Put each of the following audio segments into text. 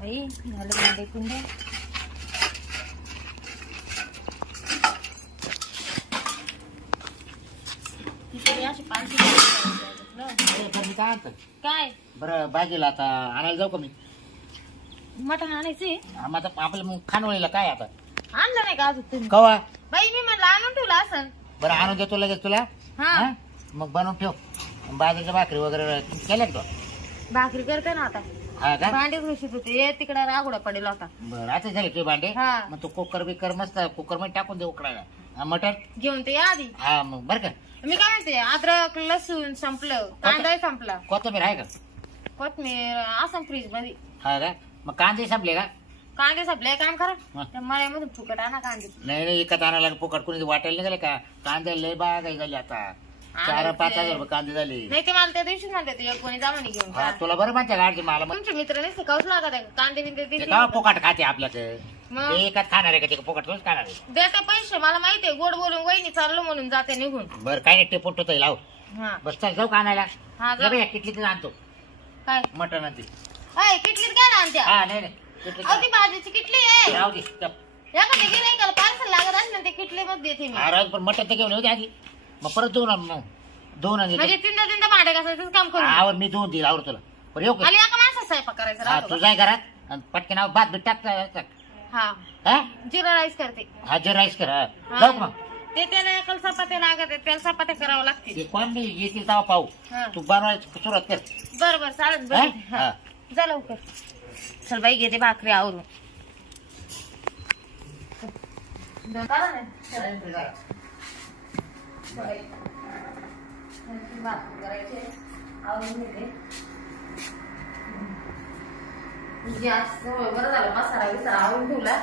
बाई झालं भांडे कुंडे. तिथे अशी पालखी मी काय आणतो काय बरं बागेला आता आणायला जाऊ का मी? मटण आणायचे. आता आपलं मग खानवळीला काय आता आणलं नाही का अजून तुम्ही? कवा बाई मी म्हणलं आणून ठेवलं असं. बरं आणून देतो लगेच तुला. हा हा? मग बनवून ठेव. बाजरीच्या भाकरी वगैरे केल्या का तू? भाकरी करते ना आता. हा का भांडे घुशीत होते तिकडे रागोडा पडेल होता. बरं आता झाले ते भांडे. हा मग तू कुकर बिकर मस्त कुकर मध्ये टाकून दे उकडायला मटण. घेऊन ते या आधी. हा मग बरं का मी काय म्हणते अद्रक लसूण संपलं कांदा संपला कोथिंबीर आहे का? कोथमीर असं फ्रीज मध्ये. हा का मग कांदे संपले का? कांदे संपले काम करा हा. त्या मळ्यामधून फुकट आणा कांदे. नाही नाही इकत आणायला फुकट कोणी वाटायला निघाले का? कांदे लय बागाई झाली आता 4-5 रुपये कांदे झाले. नाही ते मला त्या दिवशीच म्हणते ते कोणी जामानी घेऊन हा जा. तुला बरं म्हणते गाडची मला मग तुमचे मित्र नाही शिकावच लागत आहे का? कांदे बिंदे ते देते का फुकट खाते आपल्याकडे मग ते एकच खाणार आहे का? ते फुकट थोडंच खाणार आहे. देते पैसे मला माहिती आहे गोड बोलून वहिनी चाललो म्हणून जाते निघून. बरं काय नाही टेपून ठेवता येईल. लाव हा बस चल जाऊ का आणायला? हा जा. किटलीत आणतो काय मटण आणते. अय किटलीत काय ना आणत्या? हा नाही नाही किटलीत अहो ती भाजीची किटली आहे. राहू दे चल. या का देखील नाही का पार्सल लागत असेल ना ते किटली मध्ये देते मी. हा राहू दे, पण मटण तर घेऊन येऊ दे आधी. मग परत दोन आणले म्हणजे तीनदा तीनदा भांडे घासायचं काम करू. आवर मी दोन देईल आवर तुला. बरं येऊ का? आणि एका माणसाचा स्वयंपाक करायचा हा राहतो तू का? जाय घरात आणि पटकन भात बीत टाक. हा हा जिरा राईस करते. हा जे राईस कर. हा हा. जाऊ का मग? ते त्याला एकल चपात्या लागत आहेत त्याला चपात्या करावं लागतील. ते कोण नाही येतील तेव्हा पाहू. हा. तू बनवायची सुरुवात कर. बरं बरं चालेल हा? बरं हा. हा. जा लवकर. चल बाई घेते भाकरी आवरून. चालेल ना? भाकरी करायची आहे. आवरून घेते. गॅस जवळ बरं झालं मसाला बिसाला आवरून ठेवला.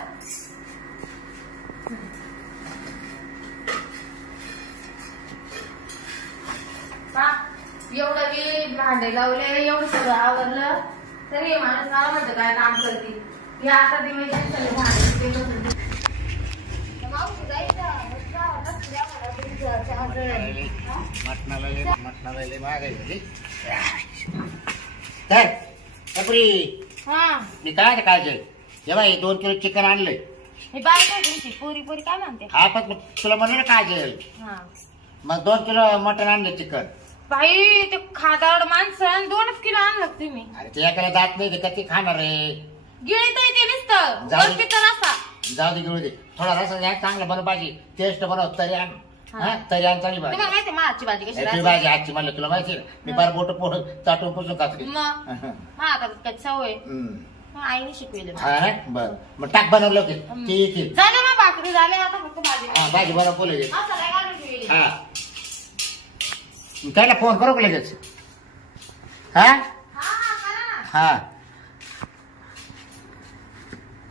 पहा, एवढं मी भांडे लावले एवढं सगळं आवरलं तरी हे माणूस मला म्हणतं काय काम करते. हे आता दिवस सगळे भांडे ते बसून ठेवले. तर मावशी जायचं, लक्ष द्या मला तुमचं चहाचं. हा? मटणाला लय महागाई झाली. तर टपरी हा मी काय काळजी हे बाई 2 किलो चिकन आणलंय. हे बाय काय तुमची पोरी पोरी काय म्हणते. हा पण तुला म्हणलं ना काळजी. हा मग 2 किलो मटण आणलं चिकन. बाई ते खादाड माणसं 2 किलो आणलं तुम्ही. अरे ते एकाला जात नाही ते कधी खाणार आहे. गिळीत ते नुसतं जाऊ दे. वरती तर नसा. जाऊ दे घेऊ दे थोडा रसा द्या चांगला बनव भाजी टेस्ट बनव तरी आण. हा तरी आण चांगली भाजी. तुम्हाला माहिती माझी भाजी कशी याची राहते? भाजी आजची म्हणलं तुला माहिती आहे ना? मी बार बोट पोट चाटून पुसून खातो. मग आता काय सवय हम्म. आईने शिकविले. हा ना बरं मग टाक बनवलं की ठीक आहे. झाले मग भाकरी झाले आता फक्त भाजी. हा भाजी बनव बोलले. मसाला घालून ठेवले. हा त्याला फोन करू का लगेच? हा हा हा करा ना. हा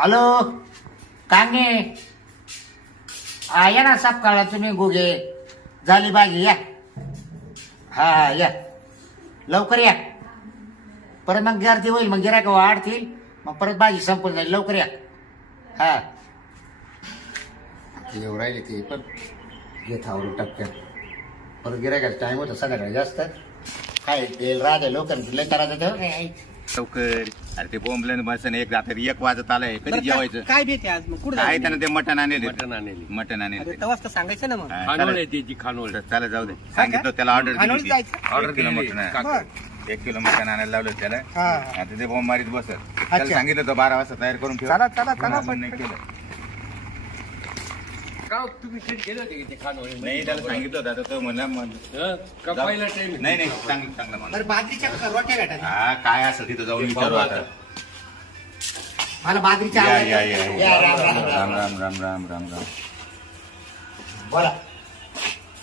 हॅलो कांगे हा या ना साप काढा तुम्ही गुगे झाली भाजी या. हा हा या लवकर या. परत मग गर्दी होईल मग गिरायक वाढतील मग परत भाजी संपून जाईल. लवकर या. हा येऊ राहिले ते पण घेत आवरून टपक्यात परत गिरायकाचा टाइम होता संध्याकाळी जास्त काय तेल राहते लोक लय त्रास देतो. लवकर अरे ते बोंबल्यानं बसन एक रात्री 1 वाजत आलंय कधी जेवायचं काय भेटे आज मग कुठं आहे त्यानं ते मटण आणले मटण आणलेली. मटण आणले तेव्हाच तर सांगायचं ना मग. खानोळ आहे त्याची खानोळ. चला जाऊ दे सांगितलं त्याला ऑर्डर खानोळीत दिली जायचं? ऑर्डर 1 किलो दिलेली. मटण काका. 1 किलो मटण आणायला लावलं त्याला. हा. आता ते बोंब मारीत बसत त्याला अच्छा. सांगितलं तो 12 वाजता तयार करून ठेव. चला, चला, चला, म्हणून नाही पटकन. केलं. का तुम्ही कधी गेले होते की ते खानोळ? नाही त्याला सांगितलं होतं आता तो म्हणला का पहिला टाइम नाही नाही चांगलं म्हणलं. बरं बाजरीच्या रोट्या भेटा हा काय असं तिथं जाऊन विचारू आता. मला बाजरीच्या या या आवडतात. या या, राम, राम, राम राम राम राम राम राम बोला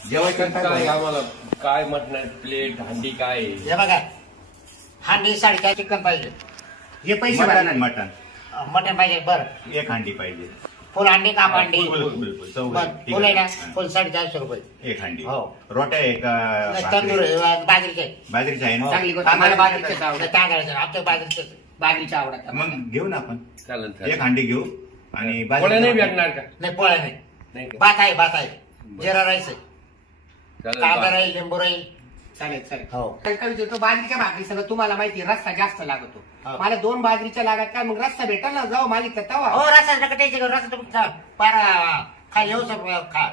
जेवायचं काय काय आम्हाला काय म्हटणार प्लेट हांडी काय आहे? हे बघा हांडी 4.5 चिकन पाहिजे. हे पैसे मटण भरा आणि मटण मटण पाहिजे. बरं 1 हांडी पाहिजे. फुल अंडी का अंडी फुल चौघ फुल आहे ना फुल 450 रुपये. 1 हांडी हो. रोट्या एक तंदूर आहे, बाजरीचे बाजरीच्या आहे चांगली ना गोष्ट. मला बाजरीचेच आवडत तांदळाचे आमच्या बाजरीच्या आवडत. मग घेऊ ना आपण चालेल 1 चालेल. हांडी घेऊ आणि पोळ्या नाही भेटणार का? नाही पोळ्या नाही नाही का? भात आहे जिरा राईस आहे चालेल कांदा बा. राहील लिंबू राहील चालेल चालेल हो. काय विचारतो बाजरीच्या भाकरी सगळं तुम्हाला माहिती आहे, रस्ता जास्त लागतो हो. मला 2 बाजरीच्या लागत काय मग रस्ता भेटेल ना जाऊ मागितलं तेव्हा हो रसा नका टेन्शन रसा तुम्ही पारा खा येऊ सर खा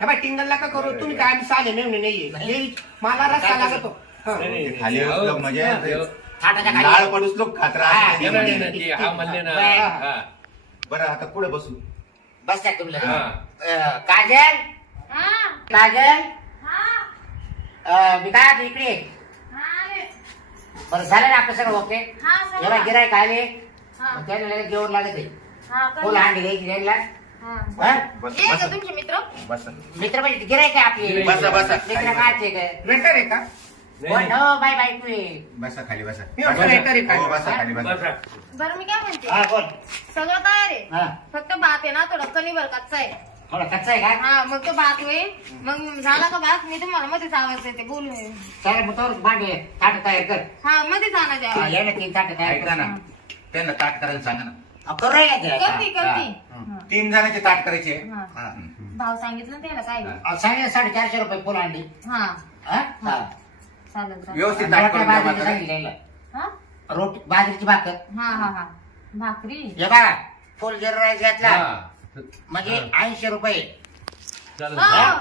हे बाय टिंगल नका करू तुम्ही काय आम्ही साले नेमणे नाहीये मला रस्ता लागतो हा. नाही, नाही, खाली नाही. असलं म्हणजे हो, थाटाच्या लाळ खाली पडूच लोक खात हा, राहते. ते म्हणले ना, ते हा म्हणले ना बाय. हा. बरं आता पुढे बसू बस त्या तुम्ही हा. काजल हा काजल हा मी काय आता इकडे ये. हा रे. बरं झालं ना आपलं सगळं ओके हा सगळं. एवढा गिरायक आले हा. मग त्याला लगेच जेवण लागत आहे हा कर. फुल हांडी घ्यायची घ्यायला हा. हा? बस ये का बस तुमचे मित्र बस मित्र म्हणजे गिरायक आहे आपली बसा, बसा. मित्र कायचे काय वेटर आहे का नाही, कोण? नाही. हो बाय बाय तू ये. बसा खाली बसा मी म्हटलं वेटर आहे हो का बसा खाली बसा बसा. बरं मी काय म्हणते हा बोल सगळं तयार आहे हा फक्त भात आहे ना थोडा कणीभर कच्चा आहे थोडा कच्चा आहे का हा मग तो भात होईल मग झाला का भात मी तुम्हाला मध्येच आवाज देते बोलू चालेल मग तोवर भांडे ताट तयार कर हा मध्येच आणायचे हा, आवाज. ये ना 3 ताट तयार ऐका कर ना त्यांना ताट करायला सांगा ना करू राहिला ते आता. करती करती हा. 3 जणांचे ताट करायचे हा. हा. भाव सांगितलं ना त्याला काय हा. सांगितलं 450 रुपये फुल अंडी हा हा? हा. चालेल चालेल व्यवस्थित आणि ताट रोट्या करून द्या बाजरीची मात्र. सांगितलेलं. हा रोटी बाजरीची भाकर हा हा हा भाकरी हे बघा फुल जर राईस घेतला हा. म्हणजे 80 रुपये चालेल. हो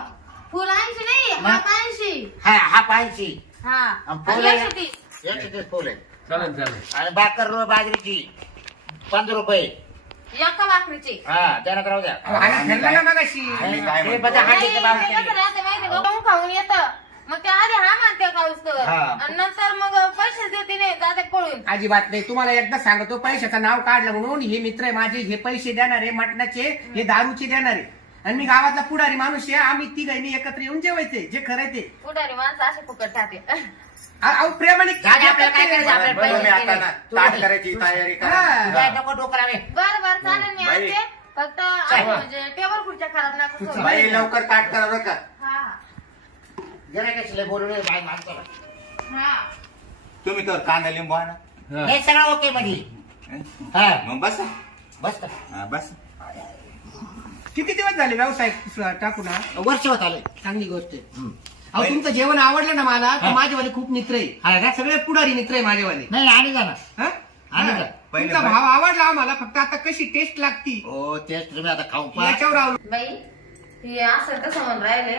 फुल 80 नाही मग? हात 80 हा हा 500 हा आणि आणि फुल आहे. 130. 130 फुल आहे चालेल चालेल आणि भाकर बाजरीची 15 रुपये एका भाकरीची हा त्यानं राहू द्या ठरलं ना मगाशी आम्ही काय ते म्हणतो? बघा, नाही, हांडीचं ते भाव कसं केले. राहते माहिती का? गहू खाऊन येतं मग ते आधी हा म्हणते काऊस्तर हा. आणि नंतर मग पैसे देते नाही जाते पळून अजिबात नाही तुम्हाला एकदा सांगतो पैशाचं नाव काढलं म्हणून हे मित्र आहे माझे हे पैसे देणारे मटणाचे हे दारूचे देणारे आणि मी गावातला पुढारी माणूस आहे आम्ही तिघांनी एकत्र येऊन जेवायचे जे खरं आहे ते पुढारी माणसं असे फुकट राहते अहो प्रामाणिक गाडी आपल्याला काय करायचं? बरं, आपल्याला तुम्ही आता ना तू ताट नाही. करायची तयारी हा. करा काय नको डोकं लावे. बर बर चालेल मी बाई. आणते फक्त म्हणजे टेबल खुर्च्या खराब नका करू. बाई लवकर ताट करा बरं का हा जरा कशी लय बोलू नये बाई माणसाला. हा तुम्ही तर कांदा लिंबू आणा हा. नाही सगळं ओके मध्ये हा मग बसा बस का हा, बस किती दिवस झाले व्यवसाय टाकून हा? वर्ष होत आले चांगली गोष्ट आहे अहो तुमचं जेवण आवडलं ना मला तर हा. माझेवाले खूप मित्र हा आहे का? सगळे पुढारी मित्र आहे माझेवाले नाही आणि जा ना हा? आणि हा. का? पहिले तुमचा बाई. भाव आवडला आम्हाला फक्त आता कशी टेस्ट लागती हो तेच तुम्ही आता खाऊ पहा. याच्यावर अवलंबून. बाई हे असं तसं म्हणून राहिले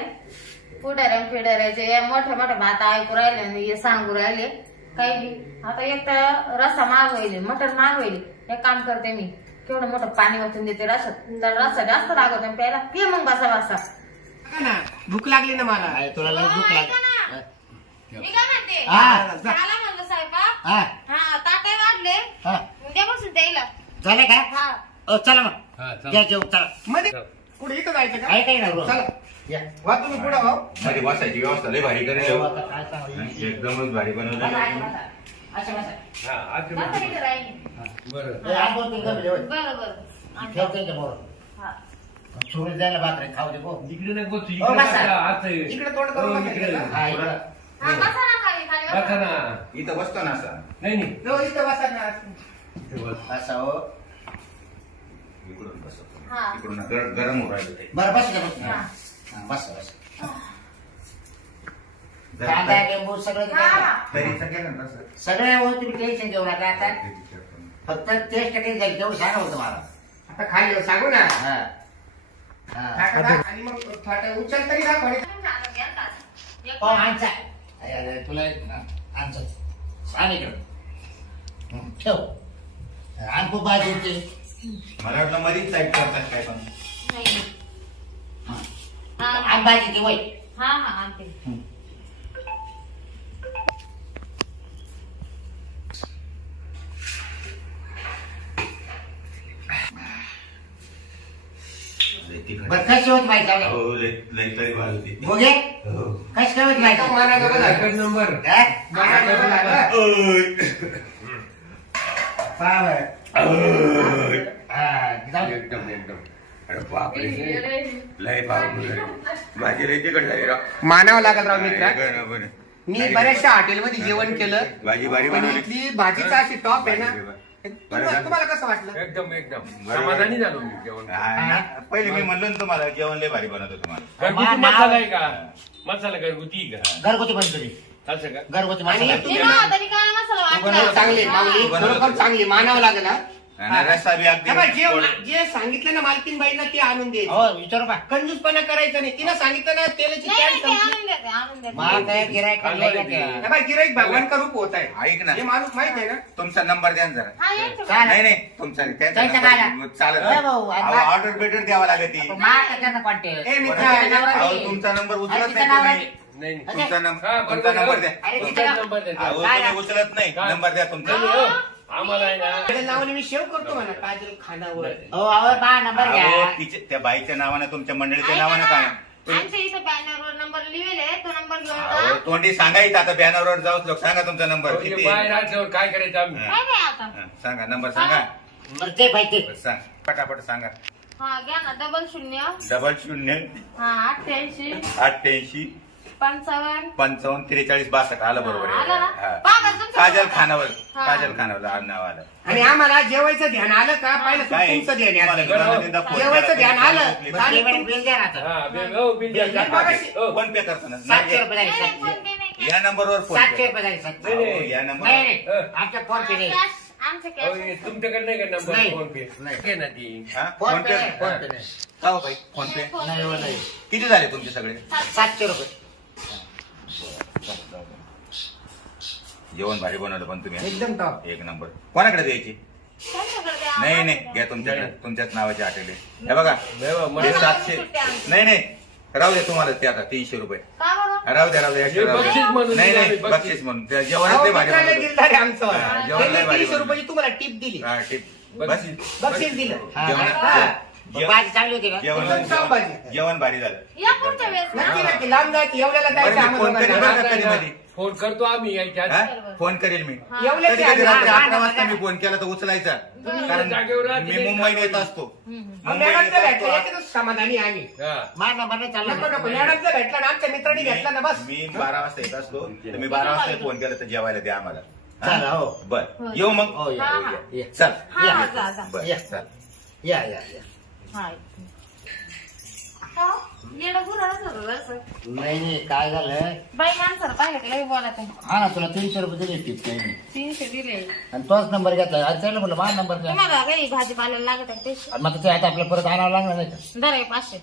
पुढाऱ्या फिडाऱ्याचे मोठ्या मोठ्या भात ऐकू राहिले आणि हे सांगू राहिले काही बी आता एक तर रस्सा माग होईल मटण माग होईल एक काम करते मी केवढं मोठं पाणी वाचून देते रस्सा जास्त लागत आणि प्यायला ते मग बसा बसा बघा ना भूक लागली ना मला काय तुला लय भूक हो, लागली ऐका ना. मी काय म्हणते हा. झाला म्हणलं स्वयंपाक हा हा ताटे वाढले हा उद्या बसून द्यायला झालं का हा चला मग हा, चला. घ्या जेव चला मध्ये पुढे इथं जायचं का आहे काही ना रोज. चला या. वा तुम्ही पुढे भाऊ मध्ये बसायची व्यवस्था लय भारी हो, करेल आता काय सांगू? एकदमच भारी बसा, बनवलं बसा. असं बसा. हा, आज बसा तुम्ही- इथं राहिली बरं हे आज दोन तीन कमी जेवण. बरं बरं ठेव त्यांच्या बरोबर. हा चोरी द्यायला भाकरी खाऊ दे गो. इकडे नको तू, हो, इकडे बसा. बसा, आज आहे. इकडे तोंड करून हो, बसायचं इकडे. का? हा, इकडं. हा बसा ना खाली खाली बसा बसा ना. इथं बसतो ना असा नाही नाही हो, इथं बसा ना इथे बस. असं हो. इकडून बसतो हा. इकडून गरम होऊ राहिलं ते बरं बस का बस हा. हा, बस बस जरा कांदा लिंबू सगळं हा द्या. तरीचं केलं ना तसं सगळे हो तुम्ही टेन्शन घेऊ नका आता फक्त टेस्ट काही जाईल तेवढं सांगा होतं मला आता खाली सांगू ना हा हा थाटा दाख आणि मग थाटा उचल तरी दाखव आणि तुमच्या हातात घ्या ना. एक हो आमचा अरे, अरे, तुला आमचं आण इकडं ठेव आण खूप भाजी होते मला वाटलं मध्येच टाईप करतात काय पण नाही. हा आण भाजी ती वय हा हा आणते लय तिखट. बरं कशी होती माहिती आहे हो लय लय तरी भारी होती बघे हो. कशी काय होती माहिती मला नको झालं. एकच नंबर हा? मला नको झालं. पहा बरं. हा, जाऊ दे. एकदम एकदम अरे बापरे लय बापरे माझी लय तिकड झाली राव. मानावं लागल राव मित्रा नाही, बरं. मी बऱ्याचशा हॉटेलमध्ये जेवण केलं भाजी भारी पण बनवली. इथली भाजीचा अशी टॉप आहे ना बरं तुम्हाला झालं. तुम्हाला कसं वाटलं एकदम एकदम समाधानी झालो मी जेवण हा, ना. पहिले मी म्हणलो ना तुम्हाला जेवण लय भारी बनवतो तुम्हाला घरगुती मा- मसाला आहे का मसाला घरगुती आहे का घरगुती बनतो मी असं का? घरगुती आणि मसाला. तुम्ही हे बघा, तरी काय नसलं नाही, वाटलं. चांगली हा. माऊली खरोखर चांगली मानावं लागेल हा. आणि रस्सा बी अगदी हे बघ, थोडं- जे सांगितलं ना मालकीन बाईना ते आणून दे हो विचारू का कंजूसपणा करायचा नाही तिनं सांगितलं ना तेलाची नाही, कॅन नाही, ते संपली. आणून देते, आणून देते. मला काय गिरायक हे बघ, गिऱ्हाईक भगवान का रूप होत आहे ऐक ना हे माणूस माहित आहे ना तुमचा नंबर द्या ना जरा हा, यांच्याकडे. चालेल. नाही नाही तुमचा नाही, त्यांचा त्यांचा number काय? चालत हो भाऊ, नाही आता- ऑर्डर बेटर द्यावा लागत ती. कॉन्टॅक्ट ए मित्र अहो, तुमचा नंबर उचलत नाही तुम्ही. नाही नाही. तुमचा हा, नंबर बरोबर. तुमचा नंबर द्या अरे, तुमचा नंबर द्या. अहो, काय? तुम्ही उचलत नाही काय? नंबर द्या तुमचा नाही, हो. आम्हाला आहे ना माझ्या नावाने मी सेव्ह करतो म्हणा काजल खानावर हो आवर बा नंबर घ्या अहो, त्या बाईच्या नावानं तुमच्या मंडळीच्या नावानं काय आमच्या इथं बॅनरवर नंबर लिहिलेला आहे, तो नंबर घेऊन अहो, जा. तोंडी सांगायचं आता बॅनरवर जाऊच लोक सांगा तुमचा नंबर म्हणजे किती बाहेर असल्यावर काय करायचं आम्ही काय काय आता हा, सांगा नंबर सांगा बरं ते पाहिजे बरं, सांग पटापट सांगा हा घ्या ना 00 00 हा 88 88 55 55 43 62 आलं बरोबर आहे. आलं ना? हा. बघा तुमचं. काजल खानावर हा. काजल खानावर नाव आलं आणि आम्हाला जेवायचं ध्यान आलं का पहिलं काय? तुमचं ध्यान तुम्हाला यायचं. घरामध्ये एकदा फोन जेवायचं करा. ध्यान आलं. पेमेंट बिल द्या ना आता. हा बिल हो, बिल द्या. बिल बघा. हो. फोन पे करतो ना 700 रुपये नाही, झाले, नाही, 700. फोन पे नाही केलं. या नंबरवर फोन 700 पे. रुपये झाले, 700. नाही, अहो, नाही. या नाही नंबरवर नाही आमच्या फोन पे नाही कॅश, आमचं अहो, कॅश. हे तुमच्याकडे नाही का नंबर नाही. फोन पे नाही. घे ना ती हा? फोन पे नाही, पे फोन पे नाही का हो बाई फोन पे फोन नाही, हो, पे. नाही. किती झाले तुमचे सगळे 700 रुपये जेवण भारी बनवलं पण तुम्ही एकदम टॉप एक नंबर कोणाकडे द्यायची त्यांच्याकडे द्या, नाही आम्हाला नाही द्या. घ्या तुमच्याकडे तुमच्याच नावाची हॉटेल हे बघा नाही बा, हे मला- 700 नाही नाही राहू द्या तुम्हाला ते आता 300 रुपये का बरं? राहू द्या हे extra राहू द्या. बक्षीस म्हणून नाही दिलं नाही आम्ही, बक्षीस म्हणून त्या जेवणात अहो, लय भारी मित्राला बनवलं. दिलदार आहे आमचं हा, जेवण लय त्यांनी भारी 300 बनवलं. रुपयाची तुम्हाला टिप दिली हा, टिप. बक्षीस. बक्षीस दिलं हा, जेवण- हा. जेवण- भाजी चांगली होती का जेवण एकदम छान भाजी. जेवण भारी झालं या पुढच्या वेळेस ना. नक्की नक्की लांब जायचं एवढ्याला बरं, जायचं मी आम्हाला फोन करीन दोघांना. बरं का कधी-मधी. फोन करतो आम्ही यायच्या हा? आधी. फोन करेल मी हा. एवढ्याच कधी कधी आहे. रात्री हा, 11 हा, वाजता हा. मी फोन केला तर उचलायचा कारण जागेवर राहते मी नाही मुंबईला का? येत असतो मॅडमचं मुंबईला येत भेटलं असतो. याच्यातच समाधानी आम्ही हा. माझा नंबर नाही नको नको चालला मॅडमचं भेटलं ना आमच्या मित्रांनी घेतला ना बस मी 12 वाजता येत असतो तर मी 12 वाजता फोन केला तर जेवायला द्या आम्हाला चला, हो. बर हो. येऊ मग हो या, हा, हो, हा. या, या. चल हा, हा, जा, जा. बर या. चल या या या हा. का हो? येडं गुराळच होतं जरासं. नाही नाही काय झालं बाई माणसाला पाहिलं की लई बोलायचं. हा ना तुला 300 रुपये दिले टिप काही नाही 300 दिले. आणि तोच नंबर घेतला आज त्याला म्हटलं माझा नंबर घ्या तुम्हाला काही भाजीपाल्याला लागत आहे ते आणि मग ते आता आपल्याला परत आणावं लागणार नाही का दर आहे 500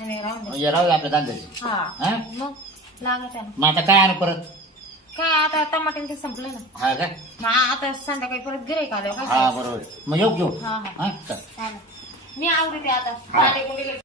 आणि राहून द्या. म्हणजे राहू दे आपल्या धंद्याची हा हा? मग लागत आहे ना. मग आता काय आणू परत काय आता टमाटे ते संपलं ना. हा का मग आता संध्याकाळी परत गिऱ्हाईक आलं काय हा बरोबर आहे. मग येऊ घेऊ हा, हा. हा चल चालेल. मी आवडते आता हा. भांडे कुंडे